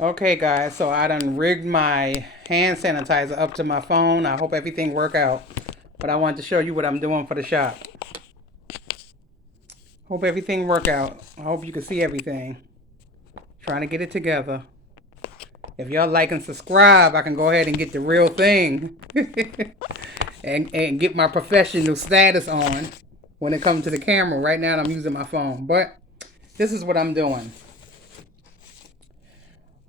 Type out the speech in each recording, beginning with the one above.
Okay, guys, so I done rigged my hand sanitizer up to my phone. I hope everything work out. But I wanted to show you what I'm doing for the shop. Hope everything work out. I hope you can see everything. Trying to get it together. If y'all like and subscribe, I can go ahead and get the real thing. and get my professional status on when it comes to the camera. Right now I'm using my phone. But this is what I'm doing.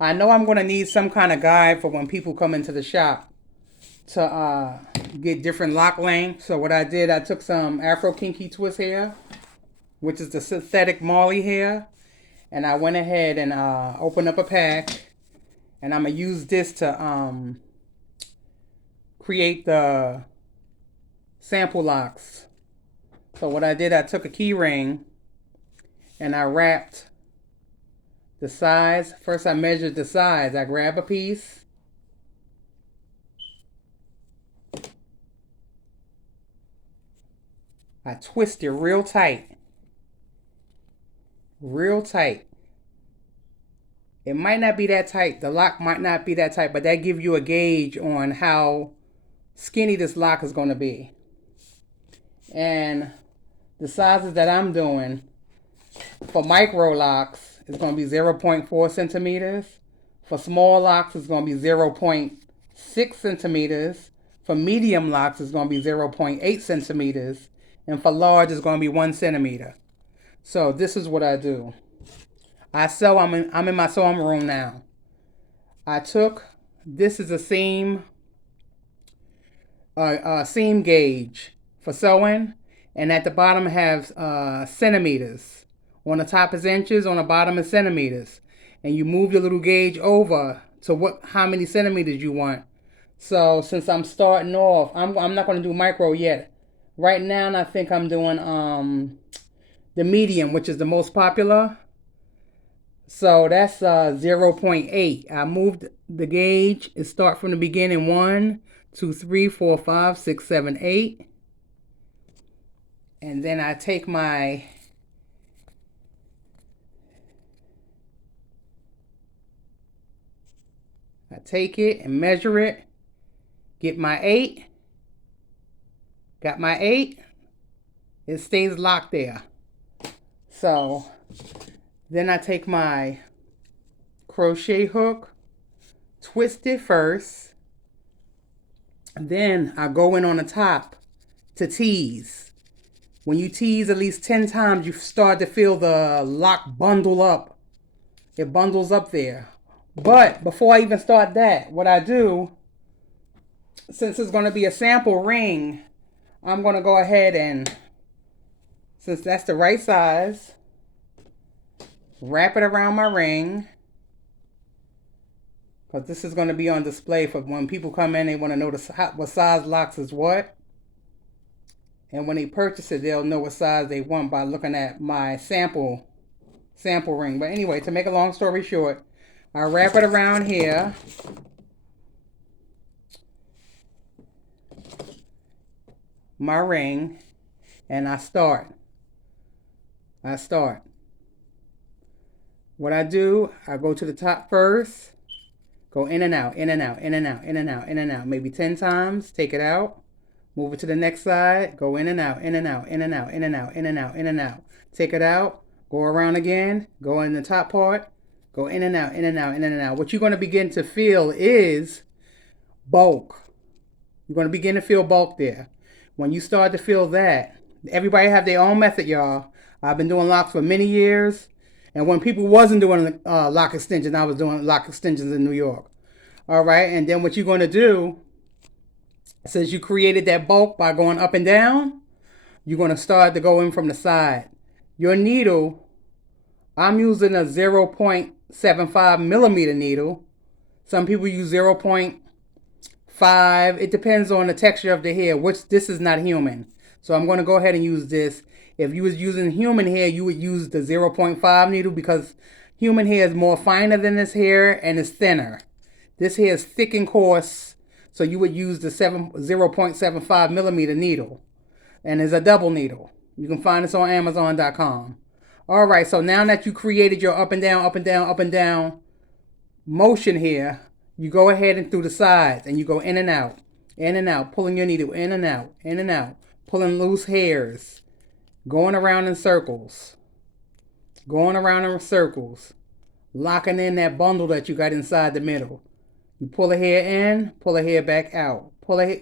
I know I'm going to need some kind of guide for when people come into the shop to get different lock lengths. So what I did, I took some Afro Kinky Twist hair, which is the synthetic Marley hair, and I went ahead and opened up a pack, and I'm going to use this to create the sample locks. So what I did, I took a key ring and I wrapped the size. First I measured the size. I grab a piece. I twist it real tight. Real tight. It might not be that tight. The lock might not be that tight, but that gives you a gauge on how skinny this lock is going to be. And the sizes that I'm doing for micro locks is going to be 0.4 centimeters. For small locks, it's going to be 0.6 centimeters. For medium locks, it's going to be 0.8 centimeters. And for large, it's going to be 1 centimeter. So this is what I do. I'm in my sewing room now. This is a seam gauge for sewing. And at the bottom it has centimeters. On the top is inches, on the bottom is centimeters. And you move your little gauge over to how many centimeters you want. So since I'm starting off, I'm not going to do micro yet. Right now, I think I'm doing the medium, which is the most popular. So that's 0.8. I moved the gauge. It starts from the beginning. 1, 2, 3, 4, 5, 6, 7, 8. And then I take I take it and measure it. Get my 8. Got my 8. It stays locked there. So then I take my crochet hook, twist it first. Then I go in on the top to tease. When you tease at least 10 times, you start to feel the lock bundle up. It bundles up there. But before I even start that, what I do, since it's going to be a sample ring, I'm going to go ahead and, since that's the right size, wrap it around my ring. Because this is going to be on display for when people come in, they want to know what size locks is what. And when they purchase it, they'll know what size they want by looking at my sample ring. But anyway, to make a long story short, I wrap it around here. My ring, and I start. What I do, I go to the top first, go in and out, in and out, in and out, in and out, in and out, maybe 10 times, take it out, move it to the next side, go in and out, in and out, in and out, in and out, in and out, in and out, take it out, go around again, go in the top part, go in and out, in and out, in and out. What you're going to begin to feel is bulk. You're going to begin to feel bulk there. When you start to feel that, everybody have their own method, y'all. I've been doing locks for many years. And when people wasn't doing lock extensions, I was doing lock extensions in New York. All right. And then what you're going to do, since you created that bulk by going up and down, you're going to start to go in from the side. Your needle, I'm using a 0.75 millimeter needle. Some people use 0.5. It depends on the texture of the hair, which this is not human. So I'm going to go ahead and use this. If you was using human hair, you would use the 0.5 needle because human hair is more finer than this hair and it's thinner. This hair is thick and coarse, so you would use the 0.75 millimeter needle. And it's a double needle. You can find this on Amazon.com. All right, so now that you created your up and down, up and down, up and down motion here, you go ahead and through the sides and you go in and out, pulling your needle in and out, pulling loose hairs, going around in circles, going around in circles, locking in that bundle that you got inside the middle. You pull a hair in, pull a hair back out.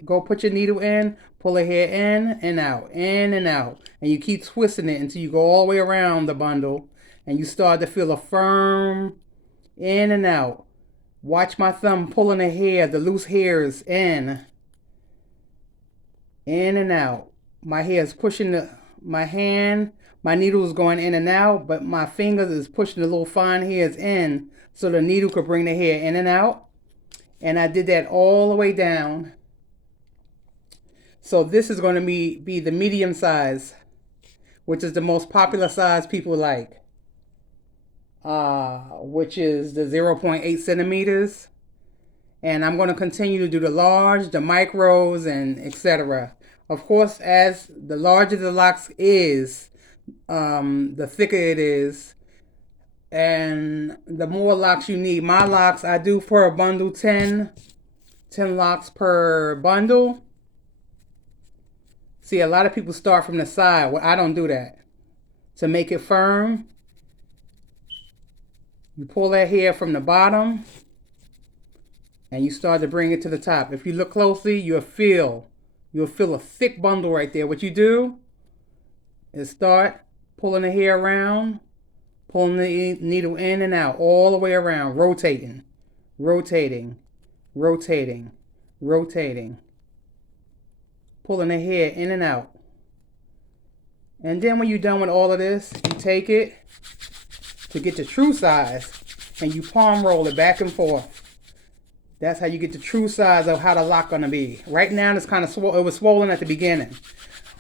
Go put your needle in, pull a hair in and out, and you keep twisting it until you go all the way around the bundle, and you start to feel a firm in and out. Watch my thumb pulling the hair, the loose hairs in and out. My hair is pushing my hand, my needle is going in and out, but my fingers is pushing the little fine hairs in so the needle could bring the hair in and out. And I did that all the way down. So this is going to be the medium size, which is the most popular size people like, which is the 0.8 centimeters. And I'm going to continue to do the large, the micros, and etc. Of course, as the larger the locks is, the thicker it is, and the more locks you need. My locks, I do for a bundle 10 locks per bundle. See, a lot of people start from the side. Well, I don't do that. To make it firm, you pull that hair from the bottom and you start to bring it to the top. If you look closely, you'll feel a thick bundle right there. What you do is start pulling the hair around, pulling the needle in and out, all the way around, rotating, rotating, rotating, rotating, pulling the hair in and out. And then when you're done with all of this, you take it to get the true size and you palm roll it back and forth. That's how you get the true size of how the lock gonna be. Right now it's kind of it was swollen at the beginning.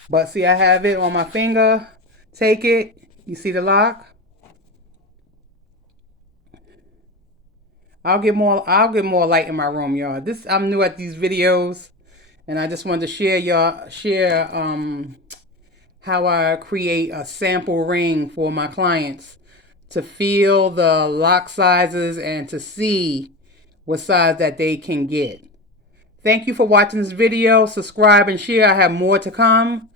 But see, I have it on my finger. Take it. You see the lock? I'll get more light in my room, y'all. I'm new at these videos, and I just wanted to share how I create a sample ring for my clients to feel the lock sizes and to see what size that they can get. Thank you for watching this video. Subscribe and share. I have more to come.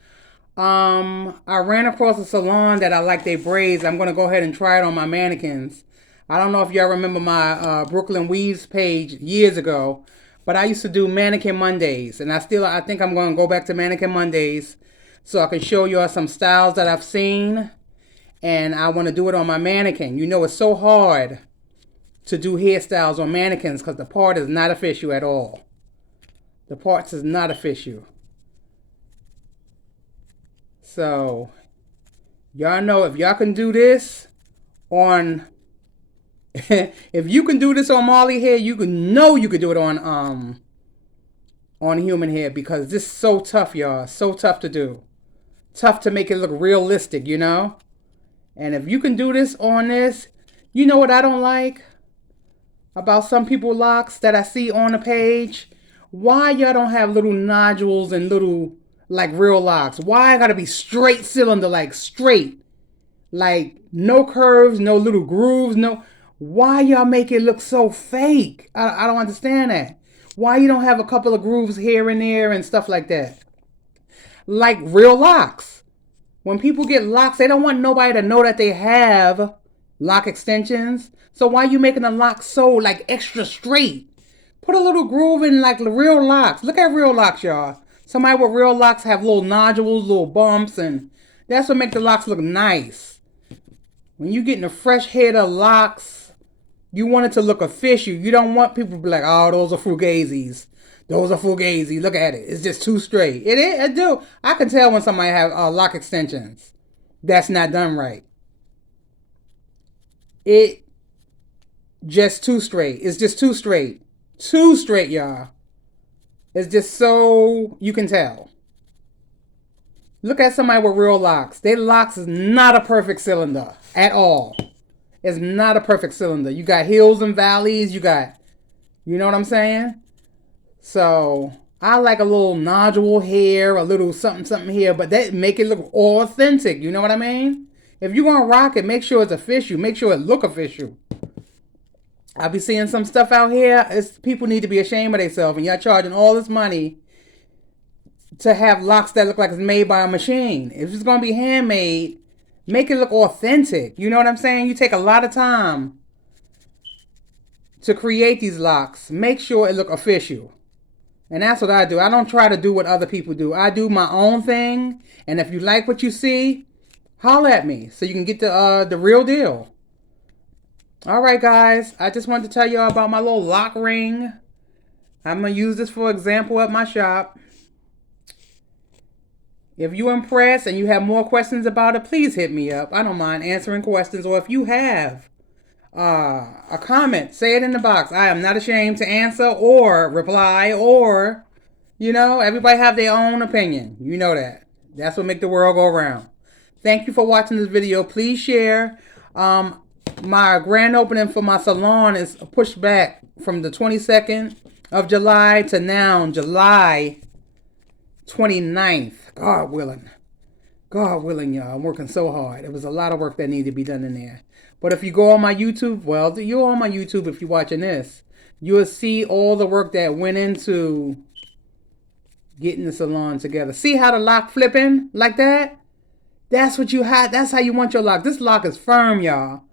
I ran across a salon that I like their braids. I'm going to go ahead and try it on my mannequins. I don't know if y'all remember my Brooklyn Weaves page years ago, but I used to do Mannequin Mondays, and I think I'm going to go back to Mannequin Mondays so I can show y'all some styles that I've seen, and I want to do it on my mannequin. You know, it's so hard to do hairstyles on mannequins because the part is not official at all. The parts is not official. So, y'all know if y'all can do this on, if you can do this on Marley hair, you could do it on human hair, because this is so tough, y'all. So tough to do. Tough to make it look realistic, you know? And if you can do this on this, you know what I don't like about some people locks that I see on the page? Why y'all don't have little nodules and little, like, real locks? Why I gotta be straight cylinder, like straight? Like no curves, no little grooves, no. Why y'all make it look so fake? I don't understand that. Why you don't have a couple of grooves here and there and stuff like that? Like real locks. When people get locks, they don't want nobody to know that they have lock extensions. So why you making the lock so like extra straight? Put a little groove in like the real locks. Look at real locks, y'all. Somebody with real locks have little nodules, little bumps, and that's what make the locks look nice. When you getting a fresh head of locks, you want it to look official. You don't want people to be like, oh, those are fugazis. Those are fugazi. Look at it. It's just too straight. It is. I do. I can tell when somebody have lock extensions. That's not done right. It just too straight. It's just too straight. Too straight, y'all. It's just so you can tell. Look at somebody with real locks. Their locks is not a perfect cylinder at all. It's not a perfect cylinder. You got hills and valleys. You know what I'm saying? So I like a little nodule here, a little something here, but that make it look authentic. You know what I mean? If you're gonna rock it, make sure it's official. Make sure it look official. I be seeing some stuff out here. People need to be ashamed of themselves, and y'all charging all this money to have locks that look like it's made by a machine. If it's gonna be handmade, make it look authentic. You know what I'm saying? You take a lot of time to create these locks. Make sure it look official. And that's what I do. I don't try to do what other people do. I do my own thing. And if you like what you see, holler at me so you can get the real deal. All right, guys. I just wanted to tell y'all about my little lock ring. I'm going to use this for example at my shop. If you're impressed and you have more questions about it, please hit me up. I don't mind answering questions. Or if you have a comment, say it in the box. I am not ashamed to answer or reply or, everybody have their own opinion. You know that. That's what make the world go around. Thank you for watching this video. Please share. My grand opening for my salon is pushed back from the 22nd of July to now, July 29th. God willing. God willing, y'all. I'm working so hard. There was a lot of work that needed to be done in there. But if you go on my YouTube, well, you're on my YouTube if you're watching this. You'll see all the work that went into getting the salon together. See how the lock flipping like that? That's what you had. That's how you want your lock. This lock is firm, y'all.